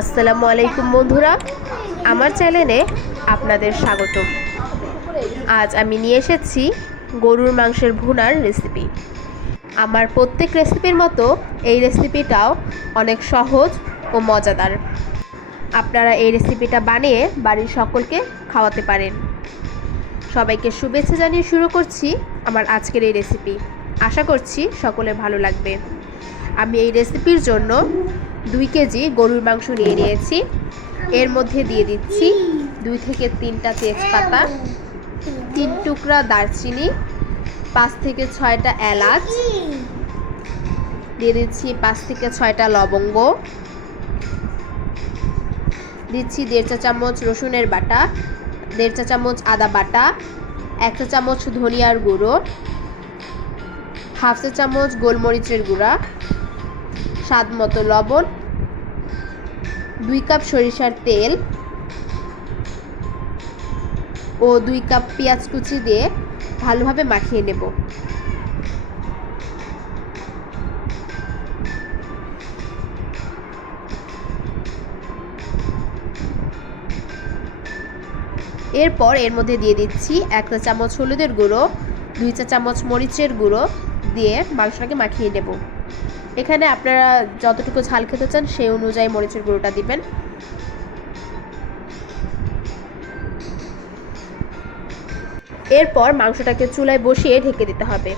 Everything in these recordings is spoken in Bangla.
আসসালামু আলাইকুম বন্ধুরা, আমার চ্যানেলে আপনাদের স্বাগত। আজ আমি নিয়ে এসেছি গরুর মাংসের ভুনার রেসিপি। আমার প্রত্যেক রেসিপির মতো এই রেসিপিটাও অনেক সহজ ও মজাদার। আপনারা এই রেসিপিটা বানিয়ে বাড়ির সকলকে খাওয়াতে পারেন। সবাইকে শুভেচ্ছা জানিয়ে শুরু করছি আমার আজকের এই রেসিপি। আশা করছি সকলের ভালো লাগবে। আমি এই রেসিপির জন্য 2 কেজি গরুর মাংস নিয়ে নিয়েছি। এর মধ্যে দিয়ে দিচ্ছি 2 থেকে 3টা তেজপাতা, 3 টুকরা দারচিনি, 5 থেকে 6টা এলাচ, দিয়ে দিচ্ছি 5 থেকে 6টা লবঙ্গ, দিচ্ছি 1.5 চা চামচ রসুনের বাটা, 1.5 চা চামচ আদা বাটা, 1 চা চামচ ধনিয়ার গুঁড়ো, 1/2 চা চামচ গোলমরিচের গুঁড়া, স্বাদ মতো লবণ, 2 কাপ সরিষার তেল ও 2 কাপ পেঁয়াজ কুচি দিয়ে ভালোভাবে মাখিয়ে নেব। এরপর এর মধ্যে দিয়ে দিচ্ছি 1 চা চামচ হলুদের গুঁড়ো, 2 চা চামচ মরিচের গুঁড়ো দিয়ে মাংসটাকে মাখিয়ে নেব। এখানে আপনারা যতটুকু ঝাল খেতে চান সেই অনুযায়ী মরিচের গুঁড়োটা দিবেন। এরপর মাংসটাকে চুলায় বসিয়ে ঢেকে দিতে হবে।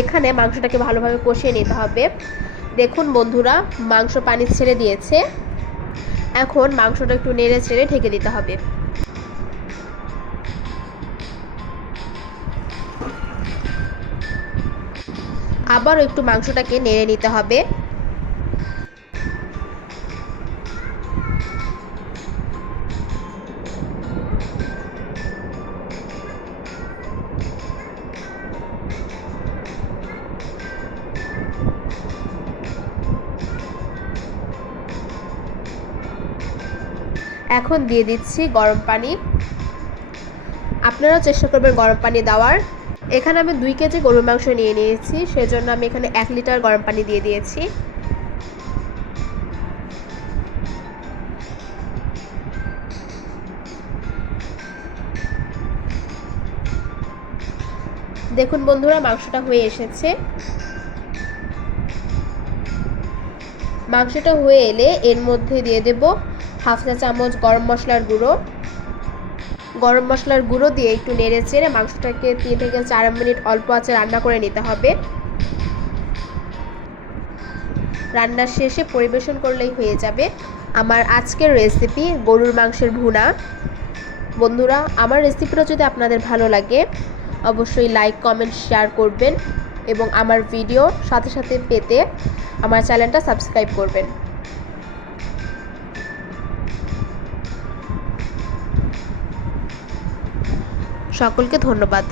এখানে মাংসটাকে ভালোভাবে কষিয়ে নিতে হবে। দেখুন বন্ধুরা, মাংস পানি ছেড়ে দিয়েছে। এখন মাংসটা একটু নেড়ে ছেড়ে ঢেকে দিতে হবে। আবারও একটু মাংসটাকে নেড়ে নিতে হবে। এখন দিয়ে দিচ্ছি গরম পানি। আপনারাও চেষ্টা করবেন গরম পানি দেওয়ার। এখানে আমি 2 কেজি গরুর মাংস নিয়ে নিয়েছি, সেজন্য আমি এখানে 1 লিটার গরম পানি দিয়ে দিয়েছি। দেখুন বন্ধুরা, মাংসটা হয়ে এসেছে। মাংসটা হয়ে এলে এর মধ্যে দিয়ে দেব 1/2 চা চামচ গরম মশলার গুঁড়ো। গরম মশলার গুঁড়ো দিয়ে একটু নেড়ে চেড়ে মাংসটাকে 3 থেকে 4 মিনিট অল্প আঁচে রান্না করে নিতে হবে। রান্নার শেষে পরিবেশন করলেই হয়ে যাবে আমার আজকের রেসিপি গরুর মাংসের ভুনা। বন্ধুরা, আমার রেসিপিটা যদি আপনাদের ভালো লাগে অবশ্যই লাইক, কমেন্ট, শেয়ার করবেন এবং আমার ভিডিও সাথে সাথে পেতে আমার চ্যানেলটা সাবস্ক্রাইব করবেন। সকলকে ধন্যবাদ।